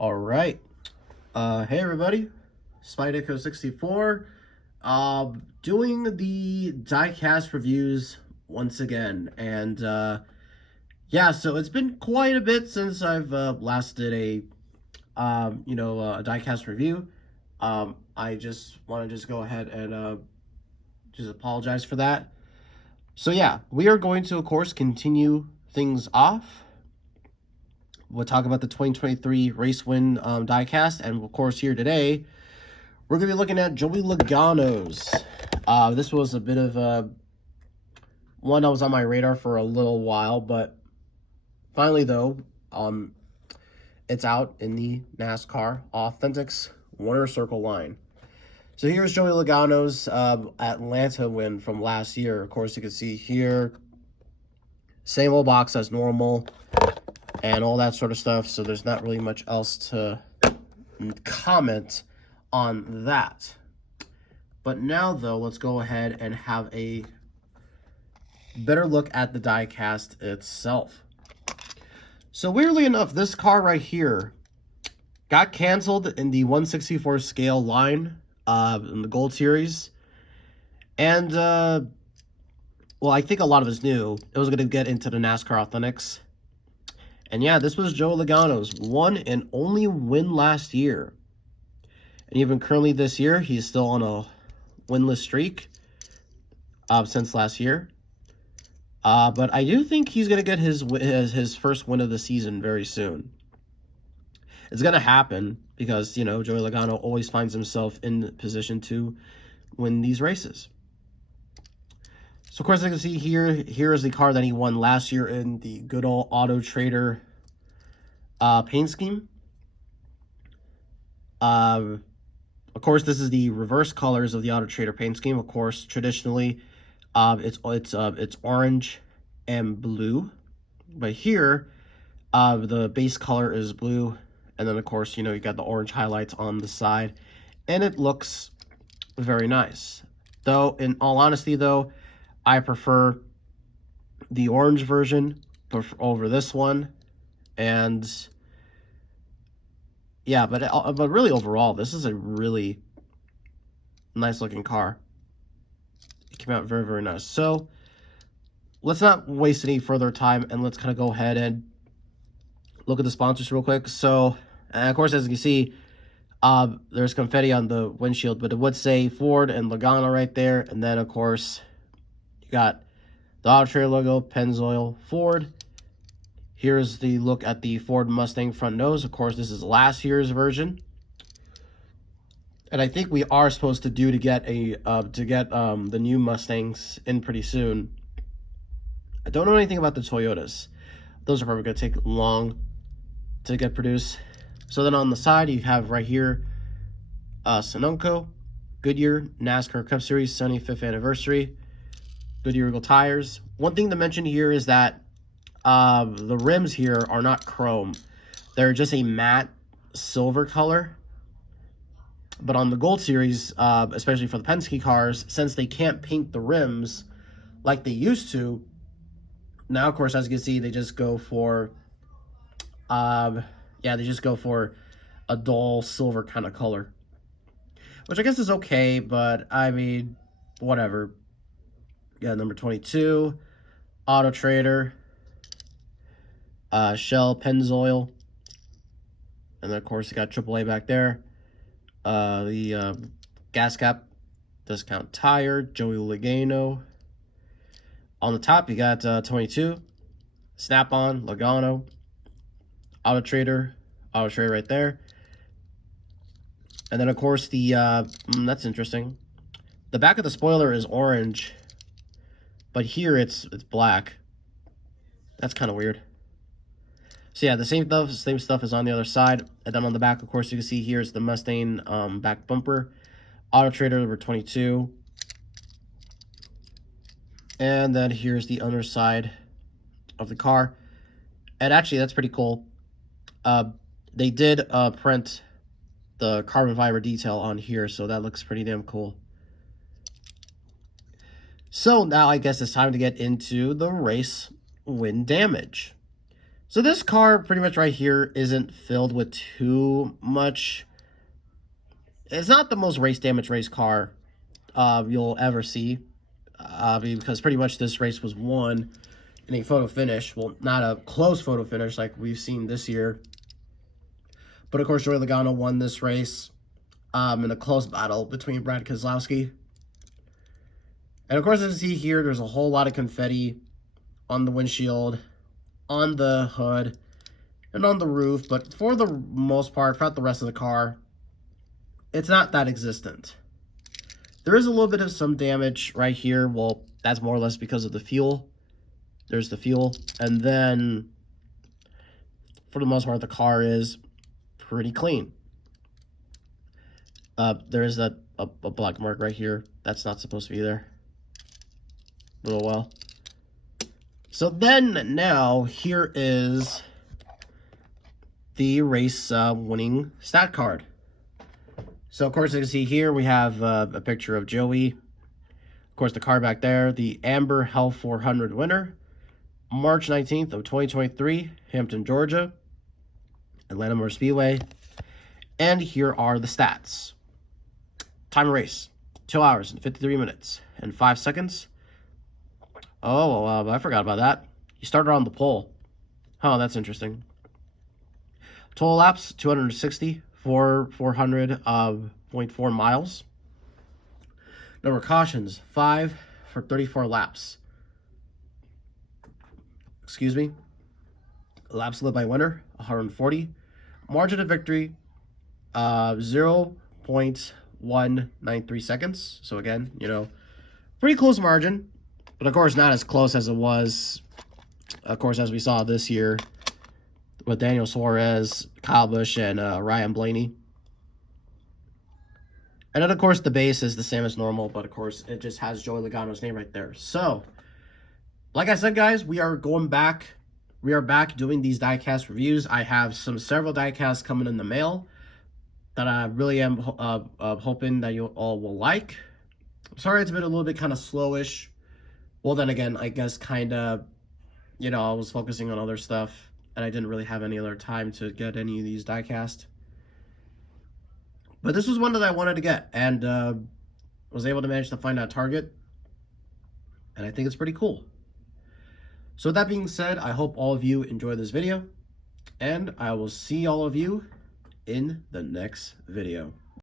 All right. Hey everybody, Spydeco64. Doing the diecast reviews once again, and yeah, so it's been quite a bit since I've last did a a diecast review. I just want to just go ahead and just apologize for that. So yeah, we are going to of course continue things off. We'll talk about the 2023 race win diecast, and of course here today we're going to be looking at Joey Logano's. This was a bit of one that was on my radar for a little while, but finally though, it's out in the NASCAR Authentics Winner Circle line. So here's Joey Logano's Atlanta win from last year. Of course, you can see here, same old box as normal and all that sort of stuff. So there's not really much else to comment on that. But now, though, let's go ahead and have a better look at the diecast itself. So weirdly enough, this car right here got canceled in the 1/64 scale line in the Gold Series. And, well, I think a lot of us knew it was going to get into the NASCAR Authentics. And yeah, this was Joey Logano's one and only win last year. And even currently this year, he's still on a winless streak since last year. But I do think he's going to get his first win of the season very soon. It's going to happen because, you know, Joey Logano always finds himself in position to win these races. So, of course, I can see here is the car that he won last year in the good old Auto Trader paint scheme. Of course, this is the reverse colors of the Auto Trader paint scheme. Of course, traditionally, it's orange and blue, but here, the base color is blue, and then of course, you got the orange highlights on the side, and it looks very nice. Though, in all honesty, though, I prefer the orange version over this one, and yeah, but really overall, this is a really nice looking car. It came out very, very nice. So let's not waste any further time, and let's kind of go ahead and look at the sponsors real quick. So, and of course, as you can see, there's confetti on the windshield, but it would say Ford and Logano right there. And then, of course, you got the Auto Trader logo, Pennzoil, Ford. Here's the look at the Ford Mustang front nose. Of course, this is last year's version. And I think we are supposed to get the new Mustangs in pretty soon. I don't know anything about the Toyotas. Those are probably going to take long to get produced. So then on the side, you have right here, Sunoco, Goodyear, NASCAR Cup Series 75th anniversary, Goodyear Eagle tires. One thing to mention here is that the rims here are not chrome. They're just a matte silver color. But on the Gold Series, especially for the Penske cars, since they can't paint the rims like they used to, now, of course, as you can see, they just go for, they just go for a dull silver kind of color. Which I guess is okay, but, I mean, whatever. Yeah, number 22, Auto Trader, Shell, Pennzoil, and then, of course, you got AAA back there. The gas cap, discount tire, Joey Logano. On the top, you got 22, Snap-on, Logano, Auto Trader right there. And then, of course, the, that's interesting. The back of the spoiler is orange, but here it's black. That's kind of weird. So, yeah, the same stuff is on the other side. And then on the back, of course, you can see here's the Mustang back bumper, Auto Trader number 22. And then here's the underside of the car. And actually, that's pretty cool. They did print the carbon fiber detail on here, so that looks pretty damn cool. So now I guess it's time to get into the race win damage. So this car pretty much right here isn't filled with too much. It's not the most race damage race car you'll ever see, because pretty much this race was won in a photo finish. Well, not a close photo finish like we've seen this year. But of course, Joey Logano won this race in a close battle between Brad Keselowski. And of course, as you see here, there's a whole lot of confetti on the windshield, on the hood, and on the roof. But for the most part, throughout the rest of the car, it's not that existent. There is a little bit of some damage right here. Well, that's more or less because of the fuel. There's the fuel. And then, for the most part, the car is pretty clean. There is a black mark right here. That's not supposed to be there. Oh well. So then, now, here is the race winning stat card. So, of course, you can see here, we have a picture of Joey. Of course, the car back there, the Amber Hell 400 winner, March 19th of 2023, Hampton, Georgia, Atlanta Motor Speedway. And here are the stats. Time of race, 2 hours and 53 minutes and 5 seconds. Oh, I forgot about that. He started on the pole. Oh, that's interesting. Total laps, 260 for 400.4 miles. Number of cautions, 5 for 34 laps. Excuse me. Laps led by winner, 140. Margin of victory, 0.193 seconds. So again, you know, pretty close margin. But of course, not as close as it was, of course, as we saw this year with Daniel Suarez, Kyle Busch, and Ryan Blaney. And then, of course, the base is the same as normal, but of course, it just has Joey Logano's name right there. So, like I said, guys, we are going back. We are back doing these diecast reviews. I have several diecasts coming in the mail that I really am hoping that you all will like. I'm sorry it's been a little bit kind of slowish. Well, then again, I guess kind of, you know, I was focusing on other stuff, and I didn't really have any other time to get any of these diecast. But this was one that I wanted to get, and was able to manage to find that Target, and I think it's pretty cool. So with that being said, I hope all of you enjoyed this video, and I will see all of you in the next video.